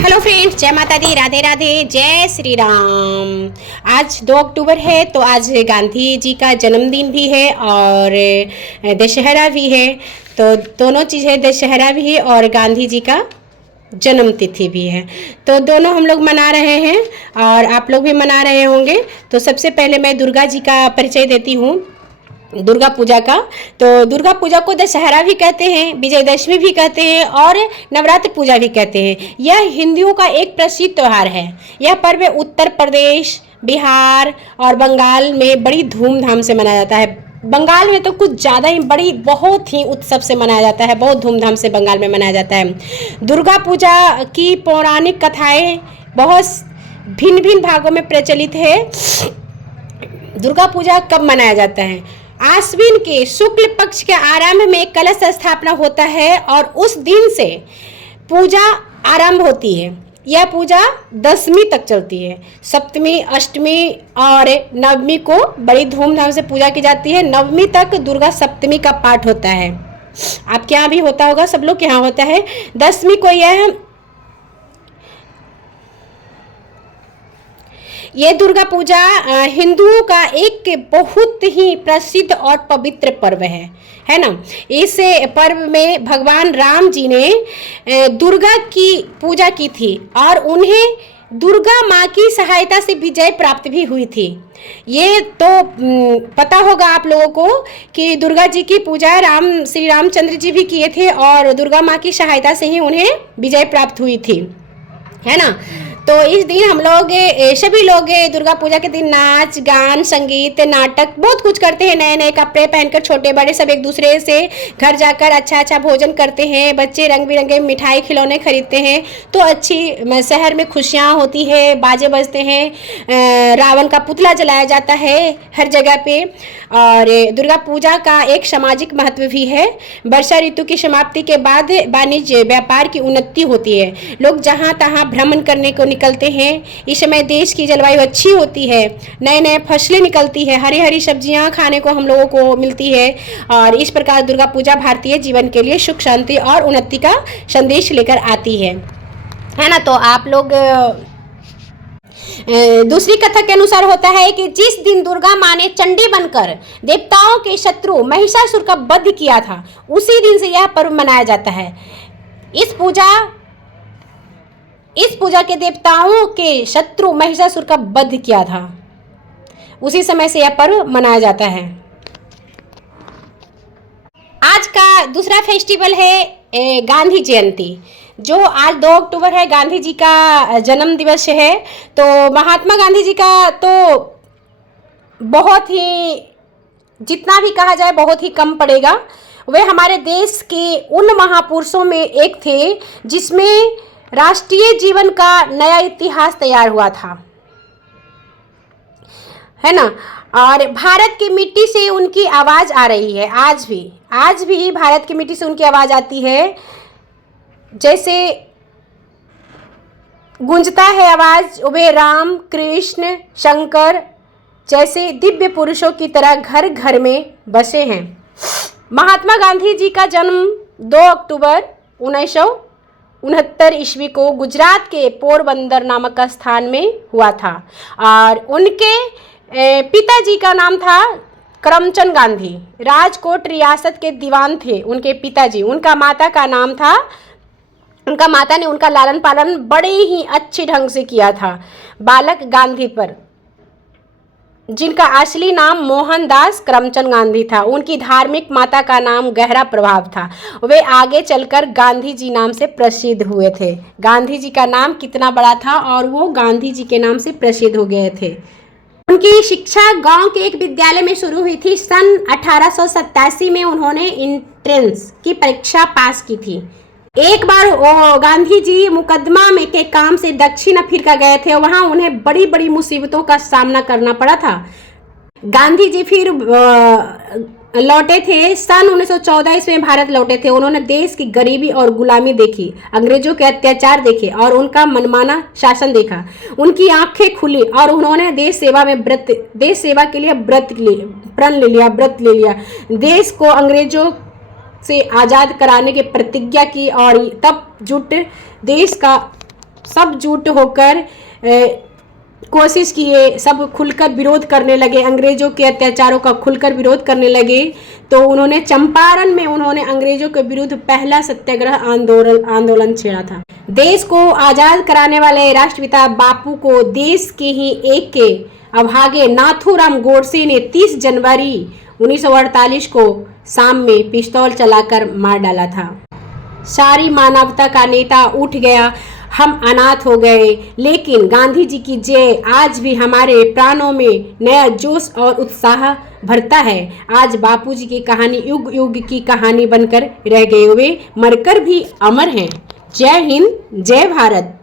Hello friends, जय माता दी, राधे राधे, जय श्री राम। आज 2 अक्टूबर है, तो आज गांधी जी का जन्मदिन भी है और दशहरा भी है। तो दोनों चीज़ है, दशहरा भी है और गांधी जी का जन्म तिथि भी है। तो दोनों हम लोग मना रहे हैं और आप लोग भी मना रहे होंगे। तो सबसे पहले मैं दुर्गा जी का परिचय देती हूँ, दुर्गा पूजा का। तो दुर्गा पूजा को दशहरा भी कहते हैं, विजयदशमी भी कहते हैं और नवरात्र पूजा भी कहते हैं। यह हिंदुओं का एक प्रसिद्ध त्यौहार है। यह पर्व उत्तर प्रदेश, बिहार और बंगाल में बड़ी धूमधाम से मनाया जाता है। बंगाल में तो कुछ ज़्यादा ही बहुत ही उत्सव से मनाया जाता है, बहुत धूमधाम से बंगाल में मनाया जाता है। दुर्गा पूजा की पौराणिक कथाएं बहुत भिन्न भिन्न भागों में प्रचलित है। दुर्गा पूजा कब मनाया जाता है? आश्विन के शुक्ल पक्ष के आरंभ में कलश स्थापना होता है और उस दिन से पूजा आरंभ होती है। यह पूजा दशमी तक चलती है। सप्तमी, अष्टमी और नवमी को बड़ी धूमधाम से पूजा की जाती है। नवमी तक दुर्गा सप्तमी का पाठ होता है। आपके यहाँ भी होता होगा, सब लोग के यहाँ होता है। दशमी को ये दुर्गा पूजा हिंदुओं का एक बहुत ही प्रसिद्ध और पवित्र पर्व है ना। इस पर्व में भगवान राम जी ने दुर्गा की पूजा की थी और उन्हें दुर्गा माँ की सहायता से विजय प्राप्त भी हुई थी। ये तो पता होगा आप लोगों को कि दुर्गा जी की पूजा श्री रामचंद्र जी भी किए थे और दुर्गा माँ की सहायता से ही उन्हें विजय प्राप्त हुई थी, है ना। तो इस दिन हम लोग सभी लोग दुर्गा पूजा के दिन नाच गान, संगीत, नाटक बहुत कुछ करते हैं। नए नए कपड़े पहनकर छोटे बड़े सब एक दूसरे से घर जाकर अच्छा भोजन करते हैं। बच्चे रंग बिरंगे मिठाई खिलौने खरीदते हैं। तो अच्छी शहर में खुशियाँ होती है, बाजे बजते हैं, रावण का पुतला जलाया जाता है हर जगह पे। और दुर्गा पूजा का एक सामाजिक महत्व भी है। वर्षा ऋतु की समाप्ति के बाद वाणिज्य व्यापार की उन्नति होती है। लोग जहाँ तहाँ भ्रमण करने को निकलते हैं। इस समय देश की जलवायु अच्छी होती है, नए नए फसलें निकलती है, हरी हरी सब्जियां खाने को हम लोगों को मिलती है। और इस प्रकार दुर्गा पूजा भारतीय जीवन के लिए सुख शांति और उन्नति का संदेश लेकर आती है ना। तो आप लोग दूसरी कथा के अनुसार होता है कि जिस दिन दुर्गा माँ ने चंडी बनकर देवताओं के शत्रु महिषासुर का वध किया था, उसी दिन से यह पर्व मनाया जाता है। इस पूजा के देवताओं के शत्रु महिषासुर का वध किया था, उसी समय से यह पर्व मनाया जाता है। आज का दूसरा फेस्टिवल है गांधी जयंती, जो आज 2 अक्टूबर है, गांधी जी का जन्म दिवस है। तो महात्मा गांधी जी का तो बहुत ही, जितना भी कहा जाए बहुत ही कम पड़ेगा। वे हमारे देश के उन महापुरुषों में एक थे जिसमें राष्ट्रीय जीवन का नया इतिहास तैयार हुआ था, है ना। और भारत की मिट्टी से उनकी आवाज़ आ रही है। आज भी भारत की मिट्टी से उनकी आवाज़ आती है। जैसे गूंजता है आवाज़, वे राम, कृष्ण, शंकर जैसे दिव्य पुरुषों की तरह घर घर में बसे हैं। महात्मा गांधी जी का जन्म 2 अक्टूबर 1969 ईस्वी को गुजरात के पोरबंदर नामक स्थान में हुआ था। और उनके पिताजी का नाम था करमचंद गांधी। राजकोट रियासत के दीवान थे उनके पिताजी। उनका माता ने उनका लालन पालन बड़े ही अच्छे ढंग से किया था। बालक गांधी पर, जिनका असली नाम मोहनदास करमचंद गांधी था, उनकी धार्मिक माता का नाम गहरा प्रभाव था। वे आगे चलकर गांधी जी नाम से प्रसिद्ध हुए थे। गांधी जी का नाम कितना बड़ा था और वो गांधी जी के नाम से प्रसिद्ध हो गए थे। उनकी शिक्षा गांव के एक विद्यालय में शुरू हुई थी। सन 1887 में उन्होंने एंट्रेंस की परीक्षा पास की थी। एक बार गांधी जी मुकदमा में के काम से दक्षिण अफ्रीका गए थे। वहां उन्हें बड़ी बड़ी मुसीबतों का सामना करना पड़ा था। गांधी जी फिर लौटे थे। सन 1914 ईस्वी में भारत लौटे थे। उन्होंने देश की गरीबी और गुलामी देखी, अंग्रेजों के अत्याचार देखे और उनका मनमाना शासन देखा। उनकी आंखें खुली और उन्होंने देश सेवा के लिए प्रण ले लिया। देश को अंग्रेजों से आज़ाद कराने की प्रतिज्ञा की और तब जुट देश का सब जुट होकर कोशिश किए, सब खुलकर विरोध करने लगे, अंग्रेज़ों के अत्याचारों का खुलकर विरोध करने लगे। तो उन्होंने चंपारण में उन्होंने अंग्रेज़ों के विरुद्ध पहला सत्याग्रह आंदोलन छेड़ा था। देश को आज़ाद कराने वाले राष्ट्रपिता बापू को देश के ही एक के अभागे नाथूराम गोडसे ने 30 जनवरी 1948 को शाम में पिस्तौल चलाकर मार डाला था। सारी मानवता का नेता उठ गया, हम अनाथ हो गए, लेकिन गांधी जी की जय आज भी हमारे प्राणों में नया जोश और उत्साह भरता है। आज बापूजी की कहानी युग युग की कहानी बनकर रह गए, वे मरकर भी अमर हैं। जय हिंद, जय भारत।